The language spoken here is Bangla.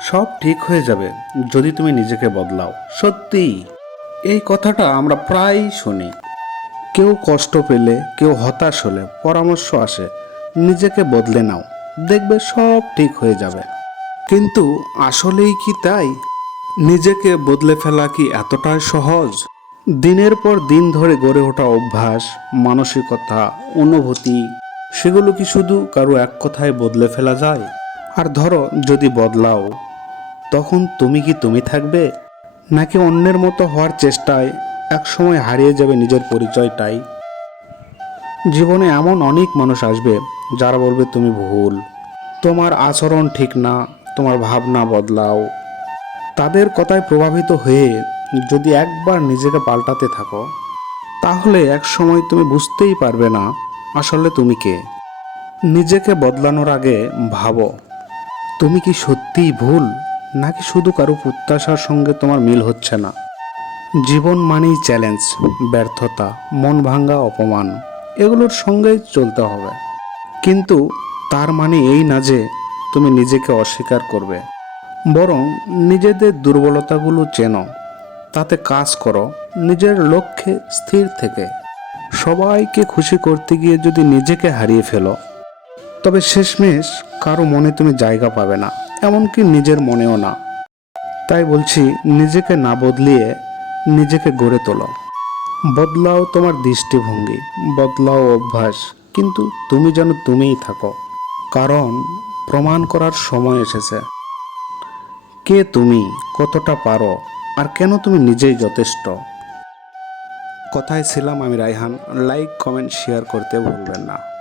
সব ঠিক হয়ে যাবে যদি তুমি নিজেকে বদলাও। সত্যি, এই কথাটা আমরা প্রায়ই শুনি। কেউ কষ্ট পেলে, কেউ হতাশ হলে পরামর্শ আসে, নিজেকে বদলে নাও, দেখবে সব ঠিক হয়ে যাবে। কিন্তু আসলেই কি তাই? নিজেকে বদলে ফেলা কি এতটাই সহজ? দিনের পর দিন ধরে গড়ে ওঠা অভ্যাস, মানসিকতা, অনুভূতি, সেগুলো কি শুধু কারো এক কথায় বদলে ফেলা যায়? আর ধরো যদি বদলাও, তখন তুমি কি তুমি থাকবে, নাকি অন্যের মতো হওয়ার চেষ্টায় একসময় হারিয়ে যাবে নিজের পরিচয়টাই? জীবনে এমন অনেক মানুষ আসবে যারা বলবে তুমি ভুল, তোমার আচরণ ঠিক না, তোমার ভাবনা বদলাও। তাদের কথায় প্রভাবিত হয়ে যদি একবার নিজেকে পাল্টাতে থাকো, তাহলে এক সময় তুমি বুঝতেই পারবে না আসলে তুমি কে। নিজেকে বদলানোর আগে ভাবো, তুমি কি সত্যিই ভুল, নাকি শুধু কারো প্রত্যাশার সঙ্গে তোমার মিল হচ্ছে না? জীবন মানেই চ্যালেঞ্জ, ব্যর্থতা, মন ভাঙ্গা, অপমান, এগুলোর সঙ্গেই চলতে হবে। কিন্তু তার মানে এই না যে তুমি নিজেকে অস্বীকার করবে। বরং নিজেদের দুর্বলতাগুলো চেনো, তাতে কাজ করো, নিজের লক্ষ্যে স্থির থেকে। সবাইকে খুশি করতে গিয়ে যদি নিজেকে হারিয়ে ফেলো, তবে শেষমেশ কারো মনে তুমি জায়গা পাবে না, এমনকি নিজের মনেও না। তাই বলছি, নিজেকে না বদলিয়ে নিজেকে গড়ে তোলো। বদলাও তোমার দৃষ্টিভঙ্গি, বদলাও অভ্যাস, কিন্তু তুমি যেন তুমিই থাকো। কারণ প্রমাণ করার সময় এসেছে কে তুমি, কতটা পারো, আর কেন তুমি নিজেই যথেষ্ট। কথায় ছিলাম আমি রায়হান। লাইক, কমেন্ট, শেয়ার করতে ভুলবেন না।